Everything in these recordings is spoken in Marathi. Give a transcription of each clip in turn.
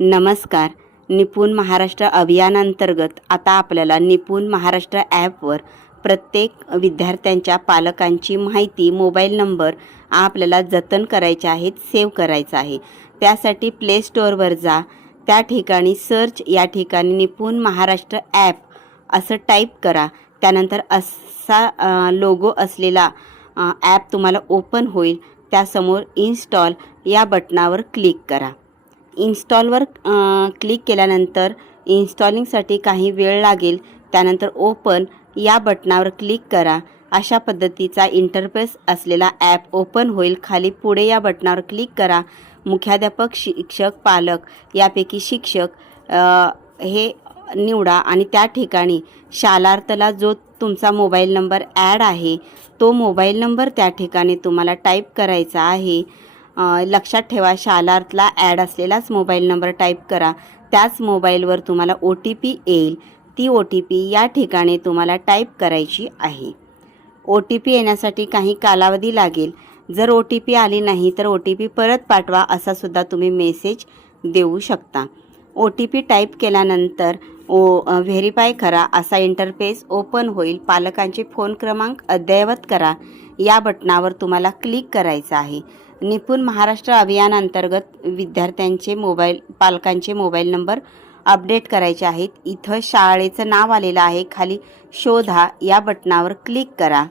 नमस्कार. निपुण महाराष्ट्र अभियानांतर्गत आता आपल्याला निपुण महाराष्ट्र ॲपवर प्रत्येक विद्यार्थ्यांच्या पालकांची माहिती, मोबाईल नंबर आपल्याला जतन करायचे आहेत, सेव्ह करायचा आहे. त्यासाठी प्ले स्टोअरवर जा, त्या ठिकाणी सर्च या ठिकाणी निपुण महाराष्ट्र ॲप असं टाईप करा. त्यानंतर असा लोगो असलेला ॲप तुम्हाला ओपन होईल. त्यासमोर इन्स्टॉल या बटनावर क्लिक करा. इन्स्टॉलवर क्लिक केल्यानंतर इन्स्टॉलिंगसाठी काही वेळ लागेल. त्यानंतर ओपन या बटनावर क्लिक करा. अशा पद्धतीचा इंटरफेस असलेला ॲप ओपन होईल. खाली पुढे या बटनावर क्लिक करा. मुख्याध्यापक, शिक्षक, पालक यापैकी शिक्षक हे निवडा आणि त्या ठिकाणी शालार्थला जो तुमचा मोबाईल नंबर ॲड आहे तो मोबाईल नंबर त्या ठिकाणी तुम्हाला टाईप करायचा आहे. लक्षात ठेवा, शालार्थला ॲड असलेलाच मोबाईल नंबर टाईप करा. त्याच मोबाईलवर तुम्हाला OTP येईल. ती OTP या ठिकाणी तुम्हाला टाईप करायची आहे. OTP येण्यासाठी काही कालावधी लागेल. जर OTP आली नाही तर OTP परत पाठवा असा सुद्धा तुम्ही मेसेज देऊ शकता. OTP टाईप केल्यानंतर व्हेरीफाय करा असा इंटरफेस ओपन होईल. पालकांचे फोन क्रमांक अद्ययावत करा या बटनावर तुम्हाला क्लिक करायचं आहे. निपुण महाराष्ट्र अभियानांतर्गत विद्यार्थ्यांचे पालकांचे मोबाईल नंबर अपडेट करायचे आहेत. इथं शाळेचं नाव आलेलं आहे. खाली शोधा या बटनावर क्लिक करा.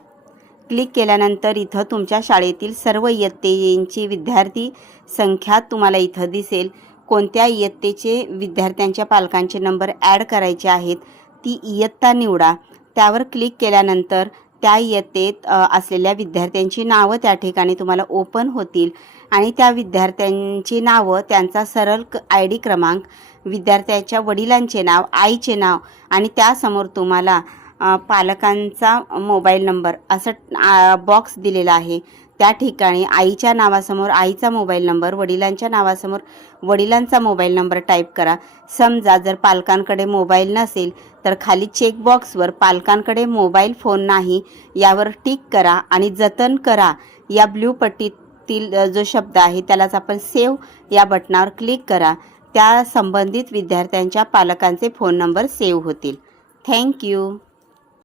क्लिक केल्यानंतर इथं तुमच्या शाळेतील सर्व इयत्तेची विद्यार्थी संख्या तुम्हाला इथं दिसेल. कोणत्या इयत्तेचे विद्यार्थ्यांच्या पालकांचे नंबर ॲड करायचे आहेत ती इयत्ता निवडा. त्यावर क्लिक केल्यानंतर त्या इयत्तेत असलेल्या विद्यार्थ्यांची नावं त्या ठिकाणी तुम्हाला ओपन होतील आणि त्या विद्यार्थ्यांची नावं, त्यांचा सरळ ID क्रमांक, विद्यार्थ्याच्या वडिलांचे नाव, आईचे नाव आणि त्यासमोर तुम्हाला पालकांचा मोबाईल नंबर असं बॉक्स दिलेला आहे. त्या ठिकाणी आईच्या नावासमोर आईचा मोबाईल नंबर, वडिलांच्या नावासमोर वडिलांचा मोबाईल नंबर टाईप करा. समजा जर पालकांकडे मोबाईल नसेल तर खाली चेकबॉक्सवर पालकांकडे मोबाईल फोन नाही यावर टिक करा आणि जतन करा या ब्ल्यू पट्टीतील जो शब्द आहे त्यालाच आपण सेव्ह या बटनावर क्लिक करा. त्या संबंधित विद्यार्थ्यांच्या पालकांचे फोन नंबर सेव्ह होतील. थँक्यू.